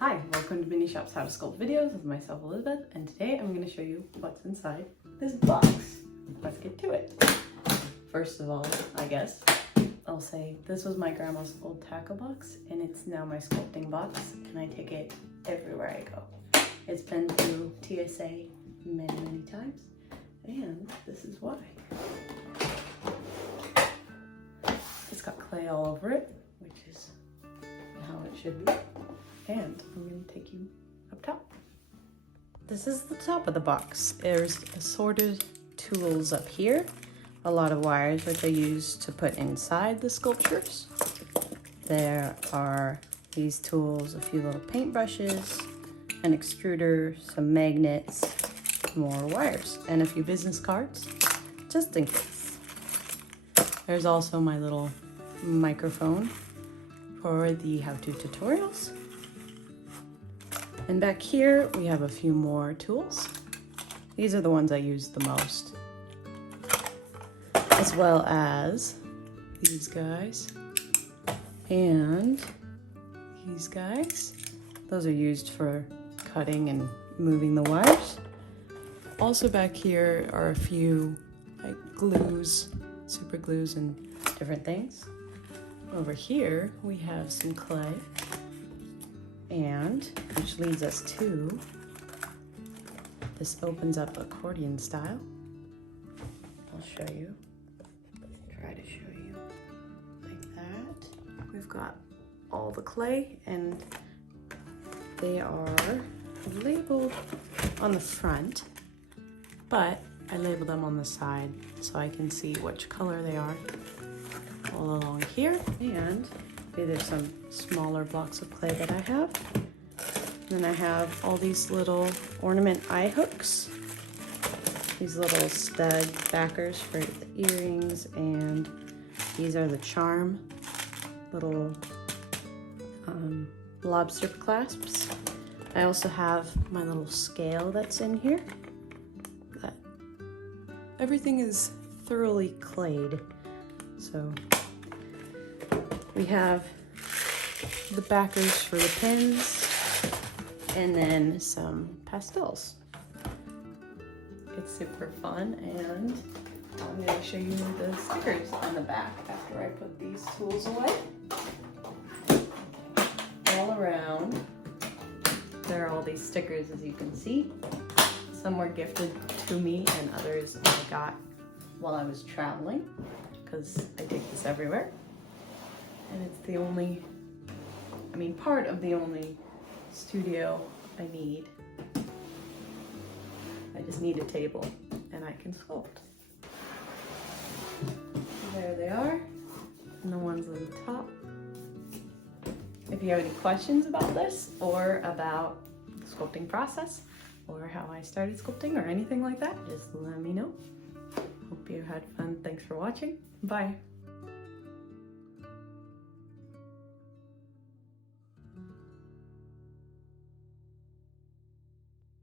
Hi, welcome to Miniezhhops How to Sculpt videos with myself, Elizabeth, and today I'm going to show you what's inside this box. Let's get to it. First of all, I guess, I'll say this was my grandma's old tackle box, and it's now my sculpting box, and I take it everywhere I go. It's been through TSA many times, and this is why. It's got clay all over it, which is how it should be. And I'm going to take you up top. This is the top of the box. There's assorted tools up here, a lot of wires which I use to put inside the sculptures. There are these tools, a few little paintbrushes, an extruder, some magnets, more wires, and a few business cards, just in case. There's also my little microphone for the how-to tutorials. And back here, we have a few more tools. These are the ones I use the most. As well as these guys and these guys. Those are used for cutting and moving the wires. Also back here are a few like glues, super glues and different things. Over here, we have some clay. And which leads us to, this opens up accordion style. I'll show you, try to show you like that. We've got all the clay and they are labeled on the front, but I labeled them on the side so I can see which color they are all along here. And there's some smaller blocks of clay that I have. Then I have all these little ornament eye hooks. These little stud backers for the earrings, and these are the charm little lobster clasps. I also have my little scale that's in here. Everything is thoroughly clayed. So we have the backers for the pins and then some pastels. It's super fun, and I'm going to show you the stickers on the back after I put these tools away. All around there are all these stickers, as you can see. Some were gifted to me and others I got while I was traveling, because I take this everywhere. And it's the only, part of the only studio I need. I just need a table and I can sculpt. There they are, and the ones on the top. If you have any questions about this or about the sculpting process or how I started sculpting or anything like that, just let me know. Hope you had fun. Thanks for watching. Bye.